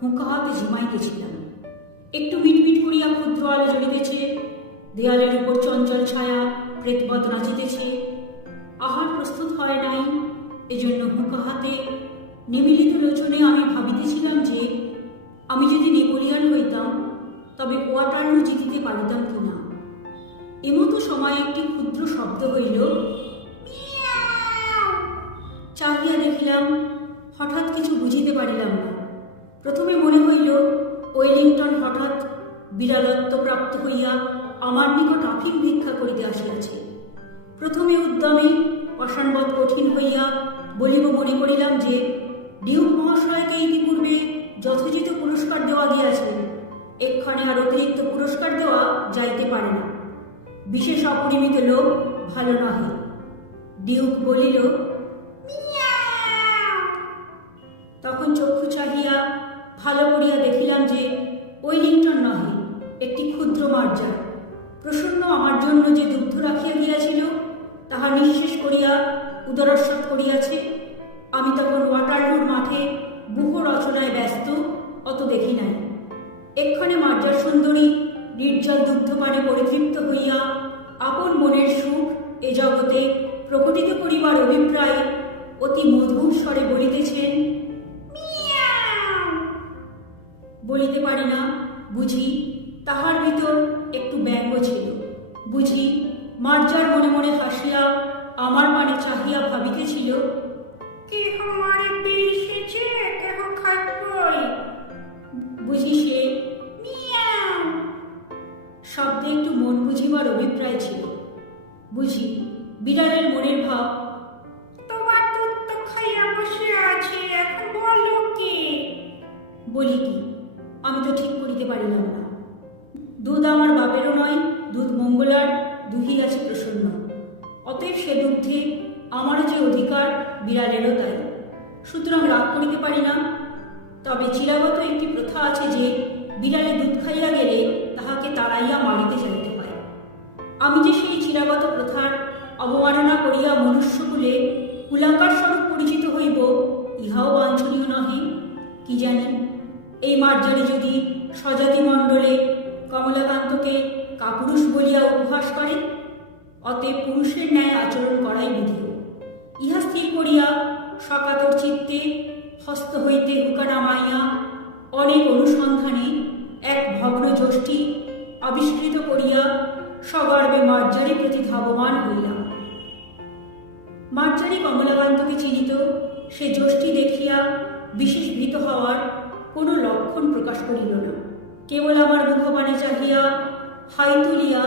হুঁকা হাতে ঝিমাইতেছিলাম একটু মিটমিট করিয়া ক্ষুদ্র আলো জ্বলিতেছে দেয়ালের উপর চঞ্চল ছায়া প্রেতপদ নাচিতেছে আহার প্রস্তুত হয় নাই এজন্য হুঁকা হাতে নিমিলিত লোচনে আমি ভাবিতেছিলাম যে আমি যদি নেপোলিয়ান হইতাম, তবে ওয়াটারলু জিতিতে পারিতাম কিনা। এমতো সময় একটি ক্ষুদ্র শব্দ হইল চাহিয়া দেখিলাম, হঠাৎ কিছু বুঝিতে পারিলাম না। প্রথমে মনে হইল ওয়েলিংটন হঠাৎ বিড়ালত্ব প্রাপ্ত হইয়া আমার নিকট আফিম ভিক্ষা করিতে আসিয়াছে। প্রথমে উদ্যমে অসানবদ কঠিন হইয়া বলিব মনে করিলাম যে ডিউক মহাশয়কে ইতিপূর্বে যথোচিত পুরস্কার দেওয়া গিয়াছে এক্ষণে আর অতিরিক্ত পুরস্কার দেওয়া যাইতে পারে না। বিশেষ অপরিমিত লোক ভালো নহে। ডিউক বলিল তখন চক্ষু চাহিয়া ভালো করিয়া দেখিলাম যে ওয়েলিংটন নহে, একটি ক্ষুদ্র মার্জা। প্রসন্ন আমার জন্য যে দুগ্ধ রাখিয়া গিয়াছিল তাহা নিঃশেষ করিয়া উদরস্বত করিয়াছে। আমি তখন ওয়াটারলুর মাঠে বুহ রচনায় ব্যস্ত, অত দেখি নাই। এক্ষণে মার্জার সুন্দরী, নির্জল দুগ্ধপানে পরিতৃপ্ত হইয়া আপন মনের সুখ এ জগতে প্রকটিত করিবার অভিপ্রায় অতি মধুর স্বরে বলিতেছেন বলিতে পারি না, বুঝি? তাহার ভিতর একটু ব্যঙ্গ ছিল। বুঝি, মার্জার মনে মনে হাসিয়া আমার পানে চাহিয়া ভাবিতেছিল মঙ্গলার দুহি আছে প্রসন্ন। অতএব সে দুগ্ধে আমারও যে অধিকার বিড়ালেরও তাই। সুতরাং রাগ করিতে পারি না। তবে চিরাগত একটি প্রথা আছে যে, বিড়ালে দুধ খাইয়া গেলে তাহাকে তাড়াইয়া মারিতে যাইতে হয়। আমি যে সেই চিরাগত প্রথার অবমাননা করিয়া মনুষ্যকুলে কুলাঙ্কার স্বরূপ পরিচিত হইব, ইহাও বাঞ্ছনীয় নহে। কি জানি? এই মার্জারে যদি স্বজাতি মণ্ডলে কমলাকান্তকে কাপুরুষ বলিয়া উপহাস করে, অতএব পুরুষের ন্যায় আচরণ করাই বিধি ইহা স্থির করিয়া সকাতর চিত্তে হস্ত হইতে হুকা নামাইয়া অনেক অনুসন্ধানে এক ভগ্ন যষ্টি আবিষ্কৃত করিয়া সগর্বে মার্জারি প্রতি ধাবমান হইলাম মার্জারি কমলাকান্তকে চিনিত, সে যষ্টি দেখিয়া বিশেষ ভীত হওয়ার কোনো লক্ষণ প্রকাশ করিল না। কেবল আমার মুখপানে চাহিয়া হাই তুলিয়া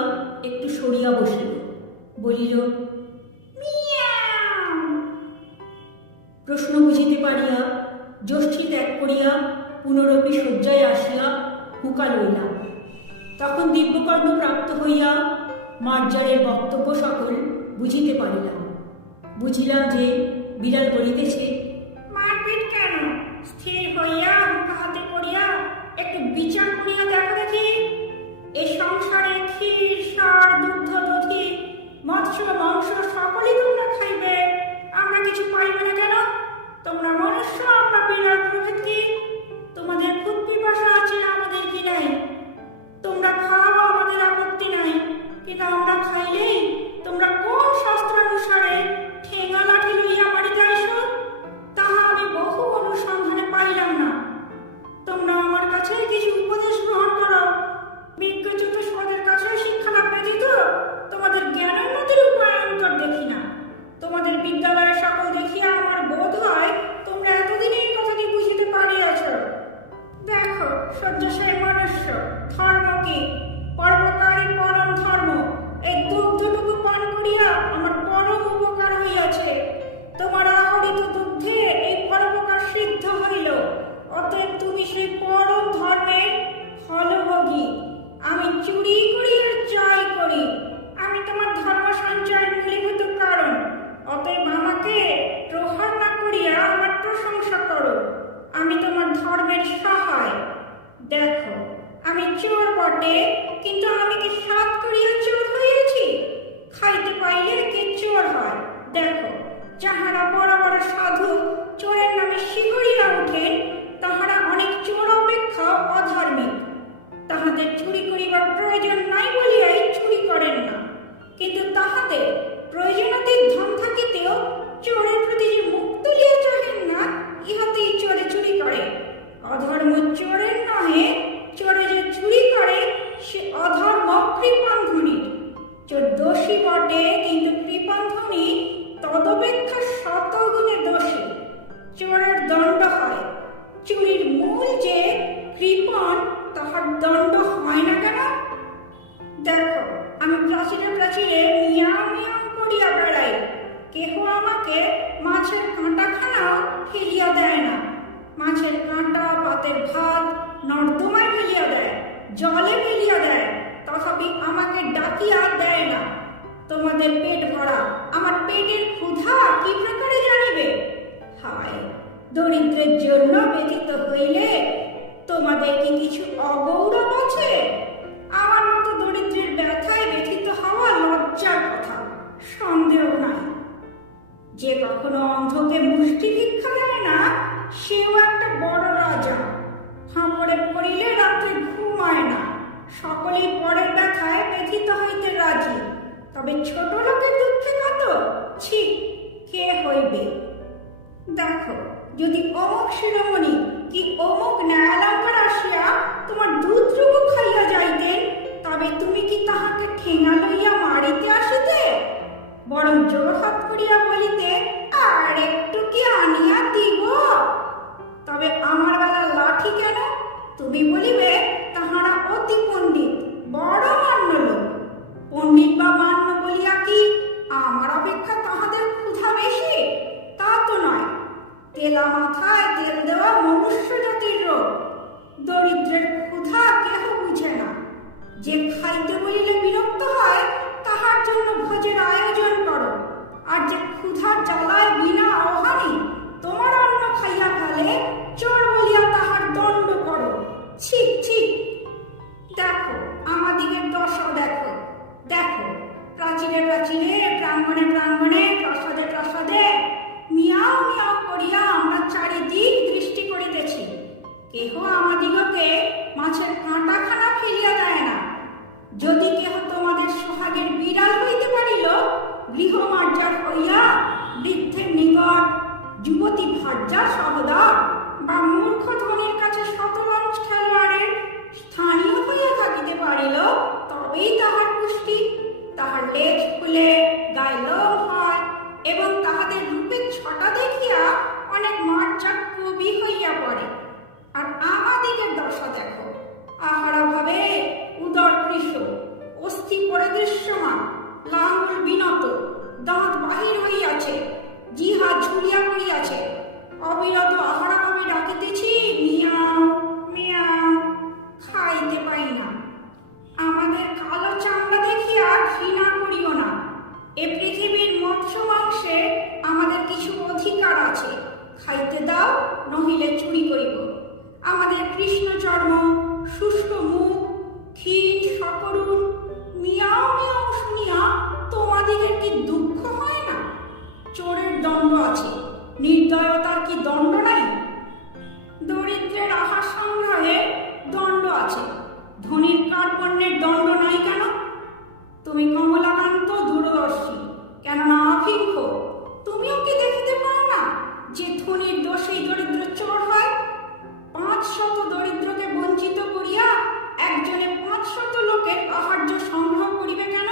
একটু সরিয়া বসিল। বলিল প্রশ্ন বুঝিতে পারিয়া, যষ্ঠী ত্যাগ করিয়া পুনরপি শয্যায় আসিয়া হুকা লইলাম। তখন দিব্যকর্ণ প্রাপ্ত হইয়া মার্জারের বক্তব্য সকল বুঝিতে পারিলাম। বুঝিলাম যে বিড়াল বলিতেছে, মারপিট কেন? স্থির হইয়া হাতে করিয়া একটু বিচার করিয়া দেখো দেখি। এই সংসারে ক্ষীর, সার, দুগ্ধ, দধি, মৎস্য, মাংস সকলই তোমরা খাইবে। আমরা কিছু পাইবে না কেন? তোমরা মনুষ্য, আমরা বিড়াল প্রভৃতি। চোর ফেলিয়া দেয় তথাপি আমাকে ডাকিয়া দেয় না। তোমাদের পেট ভরা, আমার পেটের ক্ষুধা কি প্রকারে জানিবে? হায়, দরিদ্রের জন্য ব্যতীত হইলে তোমাদের কি কিছু অগৌরব আছে? আমার মতো দরিদ্রের ব্যথায় ব্যথিত হওয়া লজ্জার কথা, সন্দেহ নাই। যে কখনো অন্ধকে মুষ্টি ভিক্ষা তবে ছোট লোকের দুঃখে কত? ছি, কে হইবে? দেখো, যদি অমুক শিরোমণি কি অমুক ন্যায়ালঙ্কার আসিয়া তোমার দুধটুকু খাইয়া যাইতেন তবে তুমি কি তাহাকে ঠেঙা লইয়া মারিতে আসিতে? বরং জোরহাত করিয়া বলিতে আর একটু কি আনিয়া দিব? তবে আমার বেলা লাঠি কেন? তুমি বলিবে তেলা মাথায় তেল দেওয়া মনুষ্য জাতির রোগ। দরিদ্রের ক্ষুধা কেহ বুঝে না। যে খাইতে বলিলে বিরক্ত হয়, তাহার জন্য ভোজের আয়োজন করো। আর যে ক্ষুধার জ্বালায় বিনা ভার্যা সহদর বা মূর্খ ধনির কাছে শতরঞ্জ খেলোয়াড়ের স্থানীয় হইয়া থাকিতে পারিল, তবেই তাহার পুষ্টি, তাহার লেজ খুলে গায়ে হয় এবং তাহাদের রূপের ছটা দেখিয়া অনেক মার্জার কবি হইয়া পড়ে। আর আমাদিগের দশা দেখো আহারা ভাবে উদর কৃষ, অস্থি পরে দৃশ্যমান লাঙ্গুল বিনত, দাঁত বাহির হইয়াছে, জিহা ঝুলিয়া পড়িয়াছে। অবিরত আমরা কবে ডাকিতেছি? মিয়াও। নির্দয়তার কি দণ্ড নাই? দরিদ্রের আহার সংগ্রহে দণ্ড আছে। ধনীর কার্পণ্যের দণ্ড নাই কেন? তুমি কমলাকান্ত দূরদর্শী, কেননা অভিজ্ঞ। তুমিও কি দেখিতে পাও না যে ধনীর দোষেই দরিদ্র চোর হয়? পাঁচ শত দরিদ্রকে বঞ্চিত করিয়া একজনে পাঁচ শত লোকের আহার্য সংগ্রহ করিবে কেন?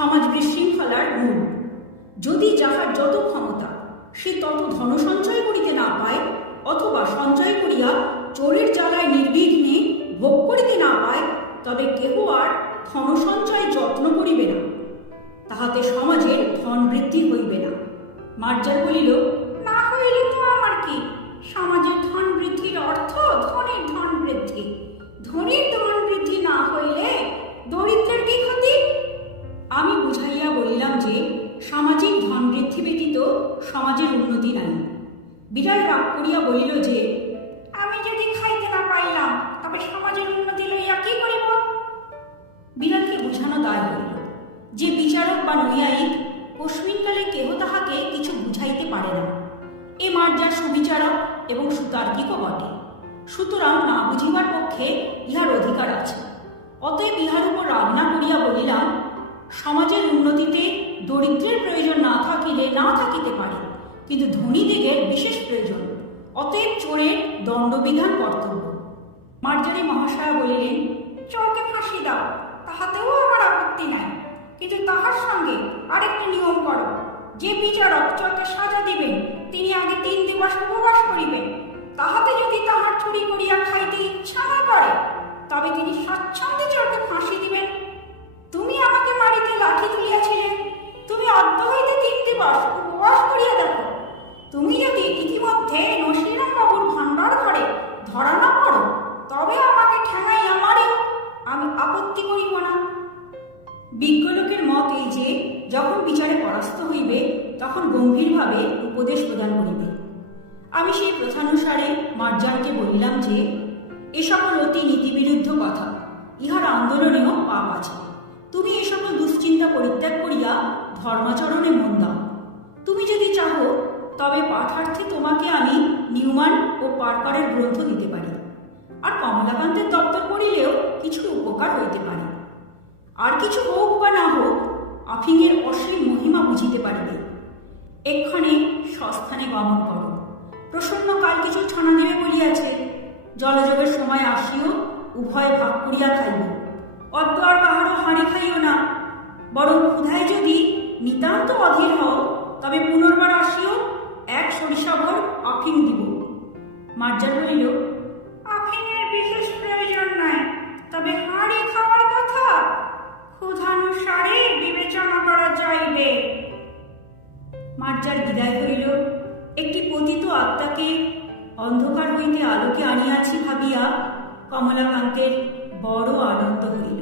সমাজ বিশৃঙ্খলার মূল। যদি যাহার যত ক্ষমতা, সে তত ধন সঞ্চয় করিতে না পায়, অথবা সঞ্চয় করিয়া চোরের জ্বালায় নির্বিঘ্নে ভোগ করিতে না পায়, তবে কেহ আর ধন সঞ্চয় যত্ন করিবে না। তাহাতে সমাজের ধন বৃদ্ধি হইবে না। মার্জার বলিল, না হইলে তো আমার কি? সমাজের ধন বৃদ্ধির অর্থ ধনের ধন বৃদ্ধি। বুঝাইতে পারে না এ মার্জার সুবিচারক এবং সুতার্কিকও বটে। সুতরাং না বুঝিবার পক্ষে ইহার অধিকার আছে। অতএব ইহার উপর রাগ না করিয়া বলিলাম, সমাজের উন্নতিতে দরিদ্রের প্রয়োজন না থাকিলে না থাকিতে পারে, কিন্তু ধনীদিগের বিশেষ প্রয়োজন। অতএব চোরের দণ্ডবিধান কর্তব্য। মার্জারি মহাশয়া বলিলেন, চোরকে ফাঁসি দাও, তাহাতেও আমার আপত্তি নাই কিন্তু তাহার সঙ্গে আরেকটি নিয়ম করো যে বিচারক চোরকে সাজা দিবেন, তিনি আগে তিন দিবস উপবাস করিবেন। তাহাতে যদি তাহার চুরি করিয়া খাইতে ইচ্ছা না করে, তবে তিনি স্বাচ্ছন্দ্যে চোরকে ফাঁসি দিবেন। তুমি আমাকে মারিতে লাঠি তুলিয়াছিলে, তুমি অর্ধ হইতে তিন দিবস উপবাস করিয়া দেখো। তুমি যদি ইতিমধ্যে নসীরাম বাবুর ভাণ্ডার ঘরে ধরা তখন গম্ভীরভাবে উপদেশ প্রদান করিবে আমি সেই প্রথানুসারে মার্জানকে বলিলাম যে, এ সকল অতি নীতিবিরুদ্ধ কথা, ইহার আন্দোলনেও পাপ আছে। তুমি এ সকল দুশ্চিন্তা পরিত্যাগ করিয়া ধর্মাচরণে মন দাও। তুমি যদি চাহো, তবে পাঠার্থে তোমাকে আমি নিউমান ও পারপারের গ্রন্থ দিতে পারি। আর কমলাকান্তের দপ্তর পড়িলেও কিছু উপকার হইতে পারে। আর কিছু হোক বা না হোক আফিংয়ের অশ্লীল মহিমা বুঝিতে পারিবে। এক্ষণে সস্থানে গমন করো। প্রসন্ন কাল কিছু ছানা দেবে বলিয়াছে, জলযোগের সময় আসিও, উভয় ভাগ করিয়া খাইব অদ্য আর কাহারও হাঁড়ি খাইও না। বরং ক্ষুধায় যদি নিতান্ত অধীর হও, তবে পুনর্বার আসিও, এক সরিষাভর আফিং দিব। মার্জার হইল আফিনের বিশেষ প্রয়োজন নাই, তবে হাঁড়ি খাওয়ার কথা। ক্ষুধানুসারে বিবেচনা করা যাইবে। মার্জার বিদায় হইল, একটি পতিত আত্মাকে অন্ধকার হইতে আলোকে আনিয়াছি ভাবিয়া কমলাকান্তের বড় আনন্দ হইল।